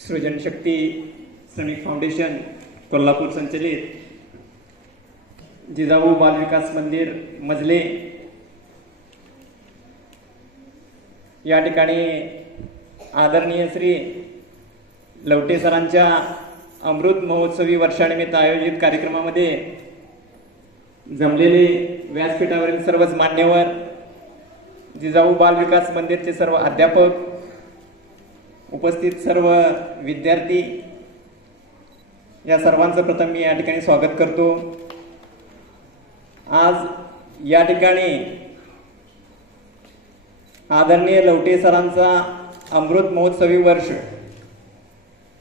सृजन शक्ती श्रमिक फाउंडेशन कोल्हापूर संचलित जिजाऊ बाल विकास मंदिर मजले या ठिकाणी आदरणीय श्री लवटे सरांच्या अमृत महोत्सवी वर्षानिमित्त आयोजित कार्यक्रमामध्ये जमलेले व्यासपीठावरील सर्वच मान्यवर, जिजाऊ बाल विकास मंदिरचे सर्व अध्यापक, उपस्थित सर्व विद्यार्थी, या सर्वांचं प्रथम मी या ठिकाणी स्वागत करतो। आज या ठिकाणी आदरणीय लवटे सरांचा अमृत महोत्सवी वर्ष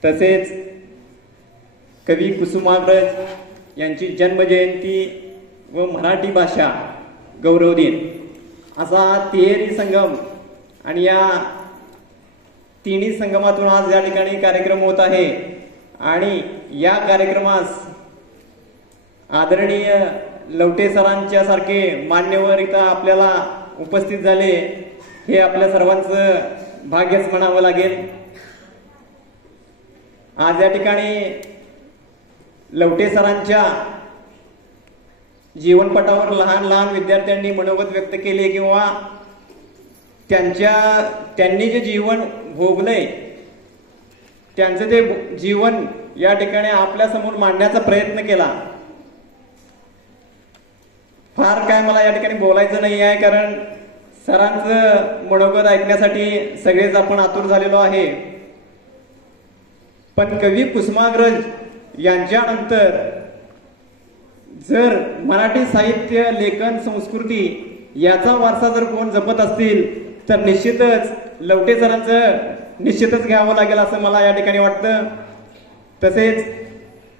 तसेच कवी कुसुमाग्रज यांची जन्मजयंती व मराठी भाषा गौरव दिन असा तिहेरी संगम आणि या तिन्ही संगमातून आज या ठिकाणी कार्यक्रम होत आहे। आणि या कार्यक्रमास आदरणीय लवटे सरांच्या सारखे मान्यवर इथं आपल्याला उपस्थित झाले, हे आपल्या सर्वांचं भाग्यच म्हणावं लागेल। आज या ठिकाणी लवटे सरांच्या जीवनपटावर लहान लहान विद्यार्थ्यांनी मनोगत व्यक्त केले किंवा त्यांनी जे जीवन भोगलंय त्यांचं ते जीवन या ठिकाणी आपल्या समोर मांडण्याचा प्रयत्न केला। फार काय मला या ठिकाणी बोलायचं नाही आहे, कारण सरांचं मनोगत ऐकण्यासाठी सगळेच आपण आतुर झालेलो आहे। पण कवी कुसुमाग्रज यांच्यानंतर जर मराठी साहित्य, लेखन, संस्कृती याचा वारसा जर कोण जपत असतील तर निश्चितच लवटे सरांचं निश्चितच घ्यावं लागेल असं मला या ठिकाणी वाटतं। तसेच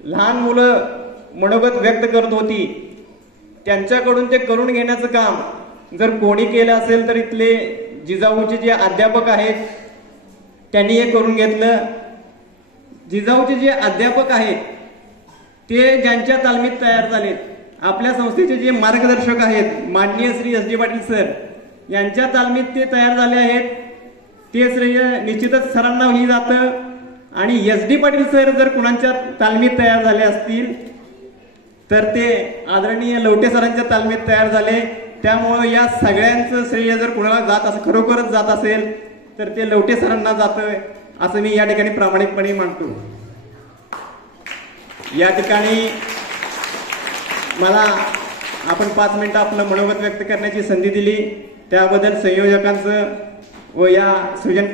लहान मुलं मनोगत व्यक्त करत होती, त्यांच्याकडून ते करून घेण्याचं काम जर कोणी केलं असेल तर इथले जिजाऊचे जे अध्यापक आहेत त्यांनी हे करून घेतलं। जिजाऊचे जे अध्यापक आहेत ते ज्यांच्या तालमीत तयार झालेत, आपल्या संस्थेचे जे मार्गदर्शक आहेत माननीय Shri S D Patil sir यांच्या तालमीत ते तयार झाले आहेत, ते श्रेय निश्चितच सरांनाही जातं। आणि एस डी पाटील सर जर कुणाच्या तालमीत तयार झाले असतील तर ते आदरणीय लवटे सरांच्या तालमीत तयार झाले, त्यामुळे या सगळ्यांचं श्रेय जर कुणाला जात असं खरोखरच जात असेल तर ते लवटे सरांना जातं असं मी या ठिकाणी प्रामाणिकपणे मानतो। या ठिकाणी मला आपण 5 मिनिटं आपलं मनोगत व्यक्त करण्याची संधी दिली त्याबद्दल संयोजकांचं व या सृजन